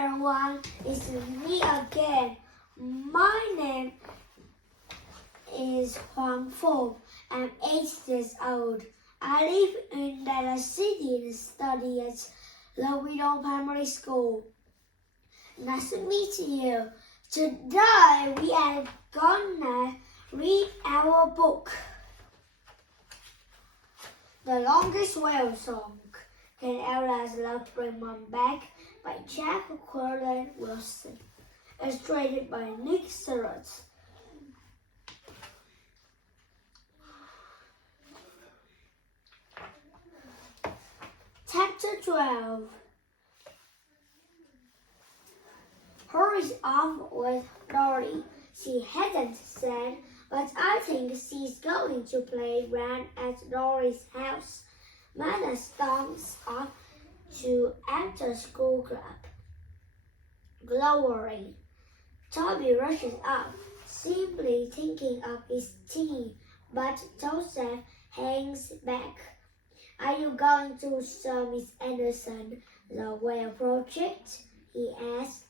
everyone, it's me again. My name is Huang Feng. I'm 8 years old. I live in Dallas City and study at Lowell Primary School. Nice to meet you. Today we are gonna read our book, The Longest Whale Song. Can Ella's Love Bring Mom Back by Jack Corlin Wilson. Illustrated by Nick Surratt. Chapter 12. Hurries off with Dory. She hadn't said, but I think she's going to play around at Dory's house. Mother storms off to after school club. Glowering. Toby rushes up, simply thinking of his tea, but Joseph hangs back. Are you going to show Miss Anderson the whale project? He asked.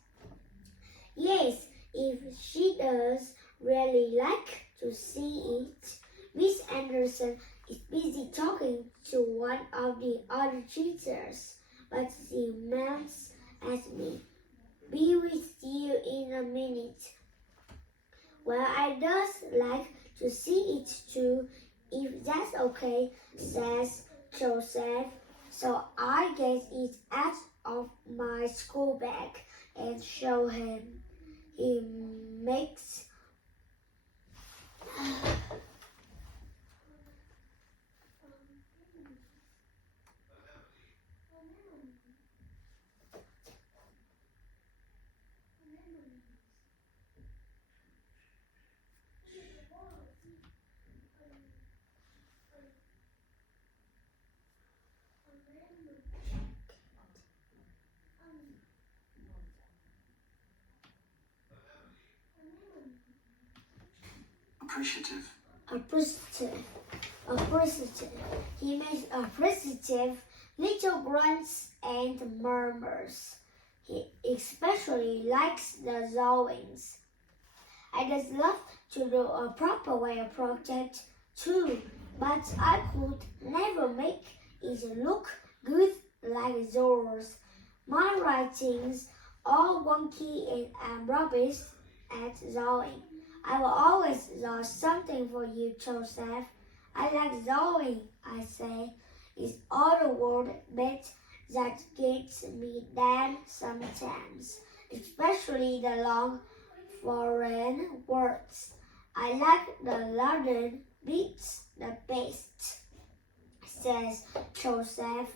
Yes, if she does really like to see it. Miss Anderson is busy talking to one of the other teachers, but she melts at me. Be with you in a minute. Well, I does like to see it too, if that's okay, says Joseph. So I get it out of my school bag and show him. He makes appreciative. He makes appreciative little grunts and murmurs. He especially likes the drawings. I just love to do a proper whale project too, but I could never make it look good like yours. My writings are wonky and I'm rubbish at drawing. I will always draw something for you, Joseph. I like drawing, I say. It's all the word bit that gets me down sometimes, especially the long foreign words. I like the London bits the best, says Joseph.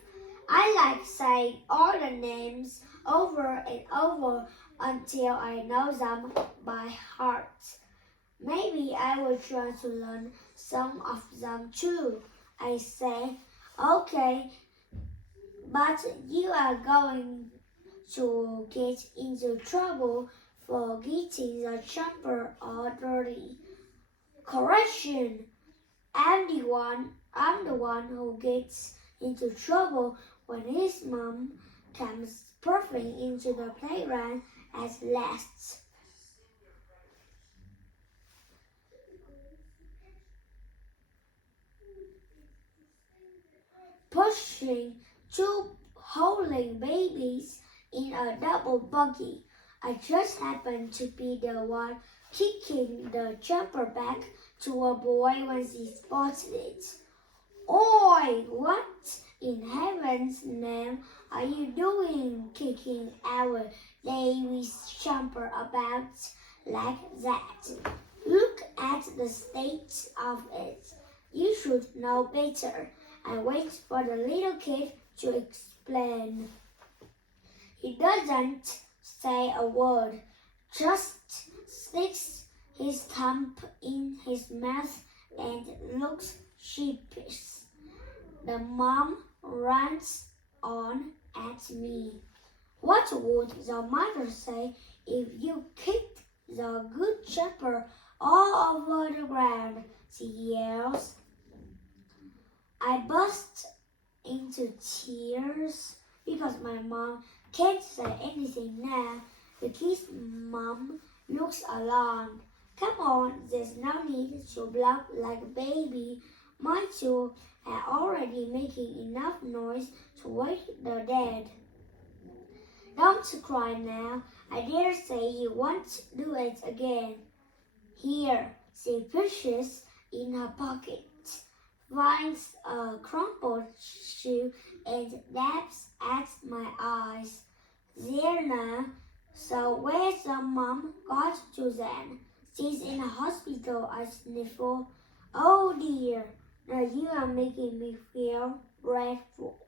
I like saying all the names over and over until I know them by heart. Maybe I will try to learn some of them too. I say, okay, but you are going to get into trouble for getting the jumper all dirty. Correction! I'm the one who gets into trouble when his mom comes puffing into the playground at last. Pushing two howling babies in a double buggy. I just happened to be the one kicking the jumper back to a boy when he spotted it. Oi, what in heaven's name are you doing kicking our Davy's jumper about like that? Look at the state of it. You should know better. I wait for the little kid to explain. He doesn't say a word, just sticks his thumb in his mouth and looks sheepish. The mom runs on at me. What would the mother say if you kicked the good jumper all over the ground? She yells. I burst into tears because my mom can't say anything now. The kid's mom looks alarmed. Come on, there's no need to bluff like a baby. My two are already making enough noise to wake the dead. Don't cry now. I dare say you won't do it again. Here, she pushes in her pocket, finds a crumpled shoe and dabs at my eyes. There now. So where's your mom got to then? She's in a hospital, I sniffle. Oh dear, now you are making me feel dreadful.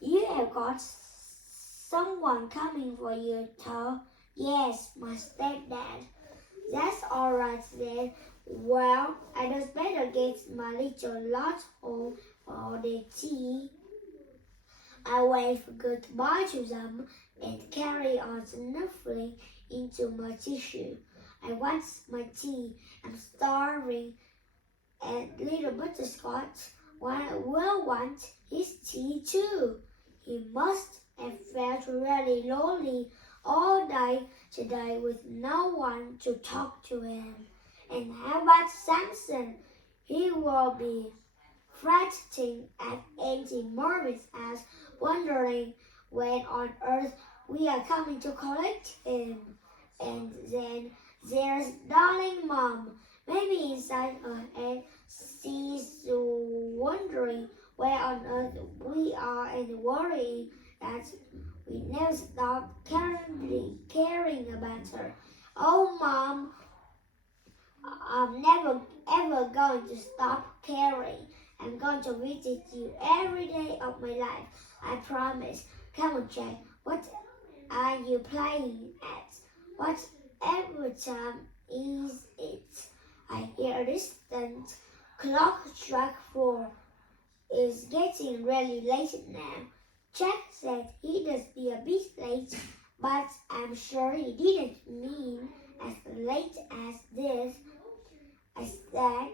You have got someone coming for you, too. Yes, my stepdad. That's all right then. Well, I just better get my little lot home for the tea. I wave goodbye to them and carry on snuffling into my tissue. I want my tea. I'm starving. And little butterscotch will want his tea too. He must have felt really lonely all day today with no one to talk to him. And how about Samson? He will be fretting at Auntie Marvin's house, wondering when on earth we are coming to collect him. And then there's darling Mom. Maybe inside her head she's wondering where on earth we are and worrying that we never stop caring about her. Oh, Mom, I'm never ever going to stop caring. I'm going to visit you every day of my life. I promise. Come on, Jack. What are you playing at? Whatever time is it? I hear a distant clock strike 4. It's getting really late now. Jack said he'd just be a bit late, but I'm sure he didn't mean as late as this. I said,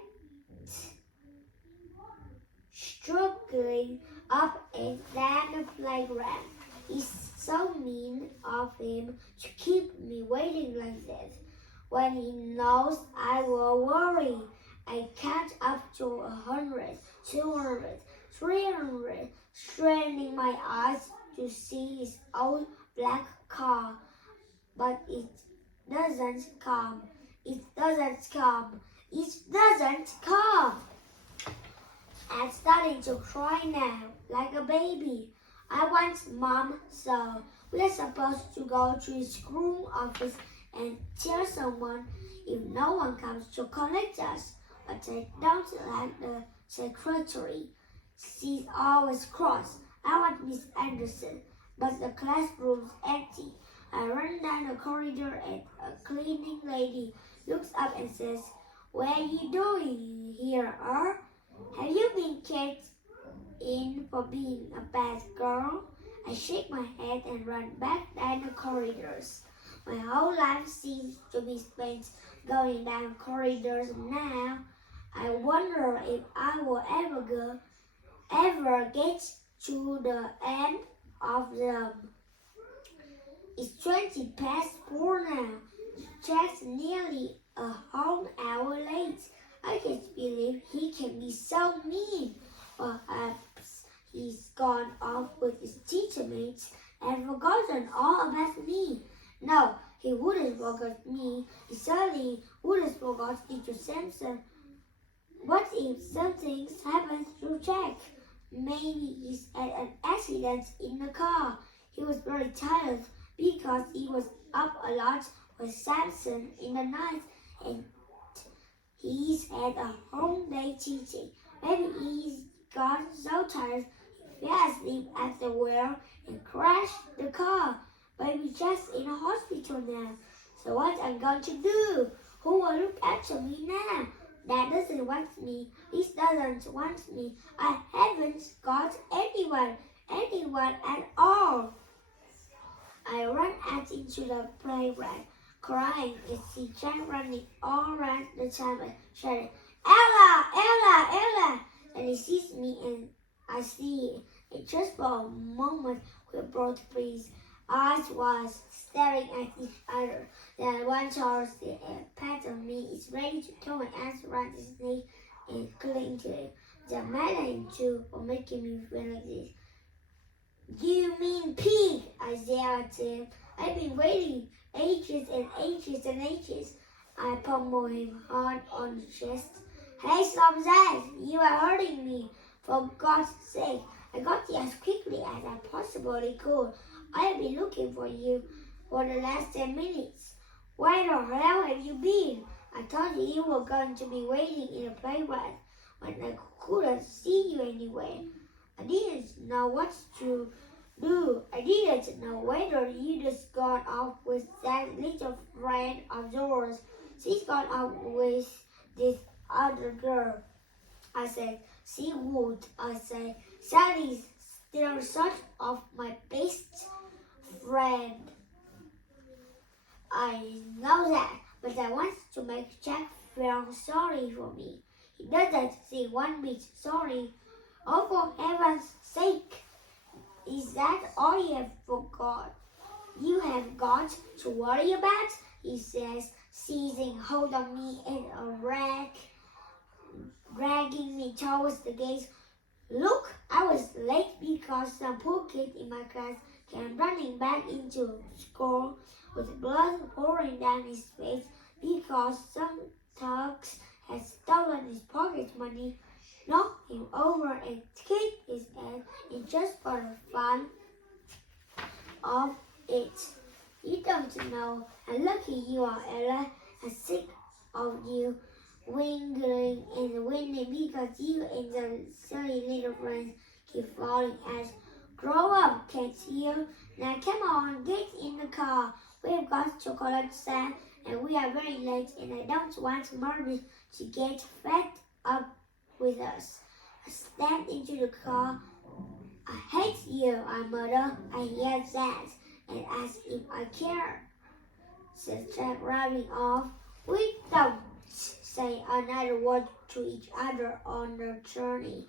struggling up and down the playground. It's so mean of him to keep me waiting like this. When he knows I will worry, I count up to 100, 200, 300, straining my eyes to see his old black car. But it doesn't come. It doesn't come. It doesn't come. I'm starting to cry now, like a baby. I want Mom, so we're supposed to go to his school office and tell someone if no one comes to collect us. But I don't like the secretary. She's always cross. I want Miss Anderson, but the classroom's empty. I run down the corridor and a cleaning lady looks up and says, "What are you doing here, Have you been kept in for being a bad girl?" I shake my head and run back down the corridors. My whole life seems to be spent going down corridors now. I wonder if I will ever get to the end of them. It's 20 past 4 now. Jack's nearly a whole hour late. I can't believe he can be so mean. Perhaps he's gone off with his teacher mates and forgotten all about me. No, he wouldn't forget me. He certainly wouldn't forget teacher Samson. What if something happens to Jack? Maybe he's had an accident in the car. He was very tired because he was up a lot with Samson in the night and he's had a whole day teaching. Maybe he's got so tired he fell asleep at the wheel and crashed the car. Maybe Jack's in a hospital now. So what am I going to do? Who will look after me now? Dad doesn't want me. Liz doesn't want me. I haven't got anyone at all. I run out into the playground, crying and see Jack running all around the time and shouting, "Ella, Ella, Ella!" And he sees me and I see And just for a moment, we both freeze. Eyes was staring at each other. Then one charged the pat on me is ready to throw an ass around his neck and cling to it. The madam too for making me feel like this. You mean pig? I yelled at him. I've been waiting ages and ages and ages. I pummeled him hard on the chest. Hey, stop that! You are hurting me. For God's sake, I got here as quickly as I possibly could. I have been looking for you for the last 10 minutes. Where the hell have you been? I thought you were going to be waiting in the playground when I couldn't see you anywhere. I didn't know what to do. I didn't know whether you just got off with that little friend of yours. She's gone off with this other girl. I said, she would. I said, Sally's still such of my best friend. I know that, but I want to make Jack feel sorry for me. He doesn't seem one bit sorry. Oh, for heaven's sake, is that all you have forgot? You have got to worry about? He says, seizing hold of me in a rag, dragging me towards the gate. Look, I was late because some poor kid in my class came running back into school with blood pouring down his face because some thugs had stolen his pocket money, knocked him over and kicked his head in just for the fun of it. You don't know how lucky you are, Ella. I'm sick of you wiggling and winning because you and the silly little friends keep falling as grow up, can't you? Now come on, get in the car. We've got chocolate sand and we are very late and I don't want Mommy to get fed up with us. I stepped into the car. I hate you, I muttered. I yelled that and as if I cared. Said Jack driving off. We don't say another word to each other on the journey.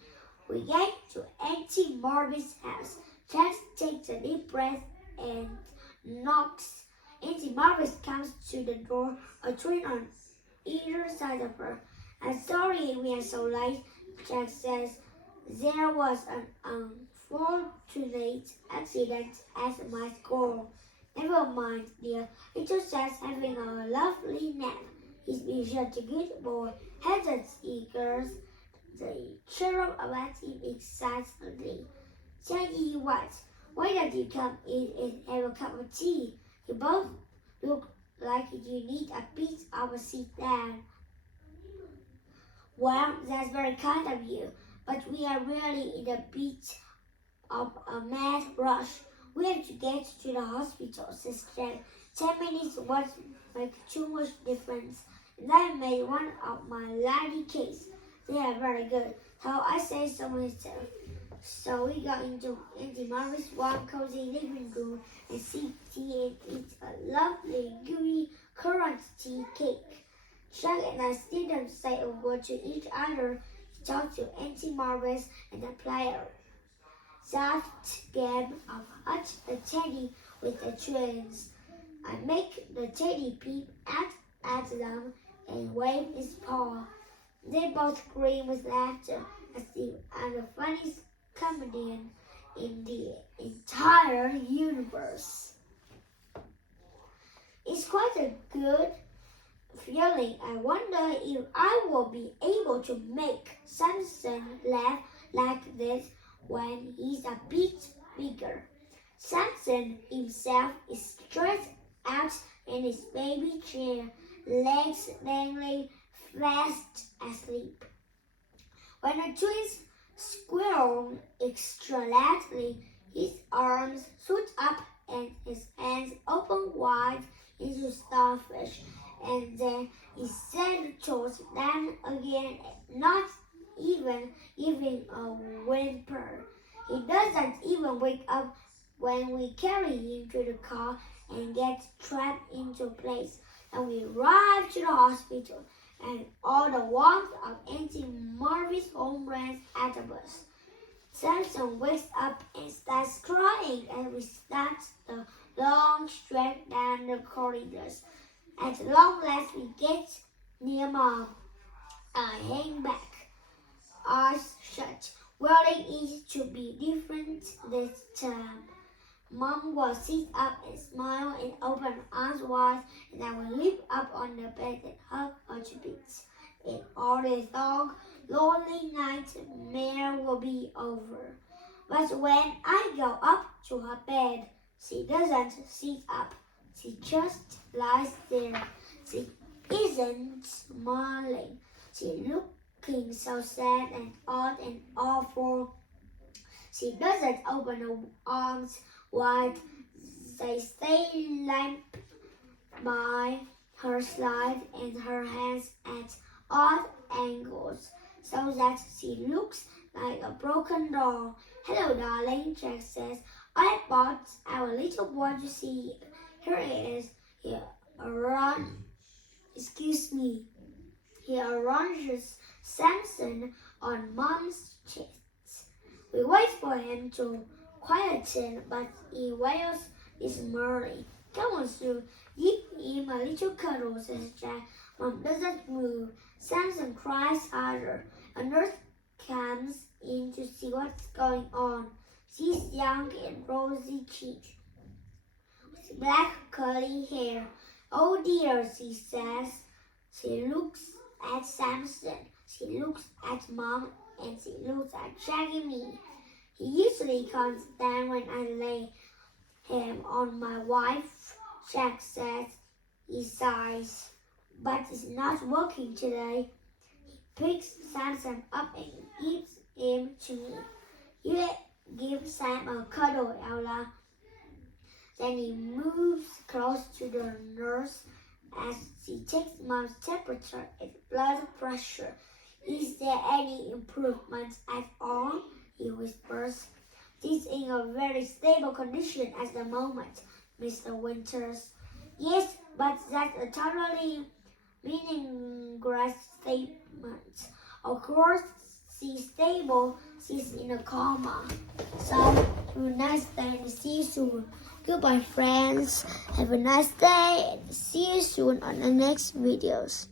We get to Auntie Marvin's house. Jack takes a deep breath and knocks. Auntie Marvin comes to the door, a twin on either side of her. I'm sorry we are so late, Jack says. There was an unfortunate accident at my school. Never mind, dear. It's just having a lovely nap. He's been such a good boy, hasn't he, girls? They cheer up about him excitedly. Tell you what, why don't you come in and have a cup of tea? You both look like you need a bit of a sit down. Well, that's very kind of you, but we are really in a bit of a mad rush. We have to get to the hospital, says Jack. 10 minutes won't make too much difference. And I made one of my laddie cakes. They are very good. How I say so myself. So we got into Auntie Marvin's warm, cozy living room and sip tea and eat a lovely, gooey currant tea cake. Jack and I didn't say a word to each other. He talked to Auntie Marvin's and the player. Soft game of hut the teddy with the twins. I make the teddy peep at them and wave his paw. They both scream with laughter as if I'm the funniest comedian in the entire universe. It's quite a good feeling. I wonder if I will be able to make Samson laugh like this when he's a bit bigger. Samson himself is stretched out in his baby chair, legs dangling, fast asleep. When the twins squirmed extra loudly, his arms stood up and his hands opened wide into starfish, and then he settled down again, not even giving a whimper. He doesn't even wake up when we carry him to the car and get strapped into place. And we arrive to the hospital, and all the warmth of Auntie Marvin's home runs at us. Samson wakes up and starts crying, and we start the long trek down the corridors. At long last, we get near Mom. I hang back, eyes shut, willing it to be different this time. Mom will sit up and smile and open her arms wide, and I will leap up on the bed and hug her to bits. And all this long, lonely nightmare will be over. But when I go up to her bed, she doesn't sit up. She just lies there. She isn't smiling. She's looking so sad and odd and awful. She doesn't open her arms wide. They stay limp by her side and her hands at odd angles so that she looks like a broken doll. Hello, darling, Jack says. I brought our little boy to see. Here he is. Excuse me. He arranges Samson on Mom's chest. We wait for him to quieten, but he wails dismally. Come on, Sue. Give him a little cuddle, says Jack. Mom doesn't move. Samson cries harder. A nurse comes in to see what's going on. She's young and rosy-cheeked, with black curly hair. Oh dear, she says. She looks at Samson. She looks at Mom, and she looks at Jack and me. He usually comes down when I lay him on my wife, Jack says. He sighs, but it's not working today. He picks Samson up and gives him to me. You give Sam a cuddle, Ella. Then he moves close to the nurse as she takes Mom's temperature and blood pressure. Is there any improvement at all? He whispers. She's in a very stable condition at the moment, Mr. Winters. Yes, but that's a totally meaningless statement. Of course, she's stable. She's in a coma. So, have a nice day and see you soon. Goodbye, friends. Have a nice day and see you soon on the next videos.